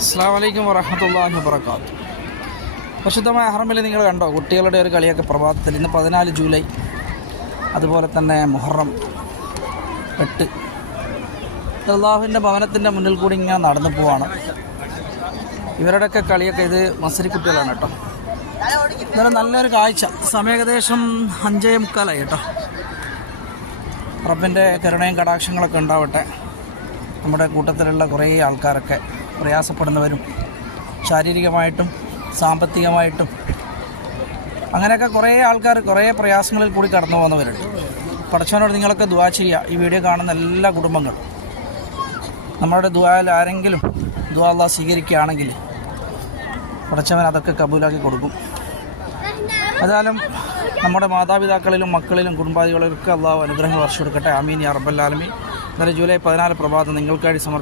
അസ്സലാമു അലൈക്കും വറഹ്മത്തുള്ളാഹി വബറകാതുഹു. പരിശുദ്ധമായ ഹറമിൽ നിങ്ങൾ കണ്ടോ കുട്ടികളുടെ ഒരു കളിയൊക്കെ പ്രഭാതത്തിൽ. ഇന്ന് 14 ജൂലൈ, അതുപോലെ തന്നെ മുഹറം 8. അള്ളാഹുവിൻ്റെ ഭവനത്തിൻ്റെ മുന്നിൽ കൂടി ഇങ്ങനെ നടന്നു പോവാണ്. ഇവരുടെയൊക്കെ കളിയൊക്കെ ഇത് മസ്രി കുട്ടികളാണ് കേട്ടോ. ഇന്നലെ നല്ലൊരു കാഴ്ച. സമയം ഏകദേശം 5:45 കേട്ടോ. റബ്ബിൻ്റെ കരുണയും കടാക്ഷങ്ങളൊക്കെ ഉണ്ടാവട്ടെ. നമ്മുടെ കൂട്ടത്തിലുള്ള കുറേ ആൾക്കാരൊക്കെ പ്രയാസപ്പെടുന്നവരും ശാരീരികമായിട്ടും സാമ്പത്തികമായിട്ടും അങ്ങനെയൊക്കെ കുറേ ആൾക്കാർ കുറേ പ്രയാസങ്ങളിൽ കൂടി കടന്നു പോകുന്നവരുണ്ട്. പടച്ചവനോട് നിങ്ങളൊക്കെ ദുആ ചെയ്യുക. ഈ വീഡിയോ കാണുന്ന എല്ലാ കുടുംബങ്ങളും നമ്മളുടെ ദുആയിൽ ആരെങ്കിലും ദുആ അല്ലാഹ് സ്വീകരിക്കുകയാണെങ്കിൽ പടച്ചവൻ അതൊക്കെ കബൂലാക്കി കൊടുക്കും. ഏതായാലും നമ്മുടെ മാതാപിതാക്കളിലും മക്കളിലും കുടുംബാദികളിലൊക്കെ അല്ലാഹു അനുഗ്രഹങ്ങൾ വർഷം കൊടുക്കട്ടെ. ആമീൻ യാ റബ്ബൽ ആലമീൻ. ഇന്നലെ ജൂലൈ 14 പ്രഭാതം നിങ്ങൾക്കായി സമർപ്പിക്കും.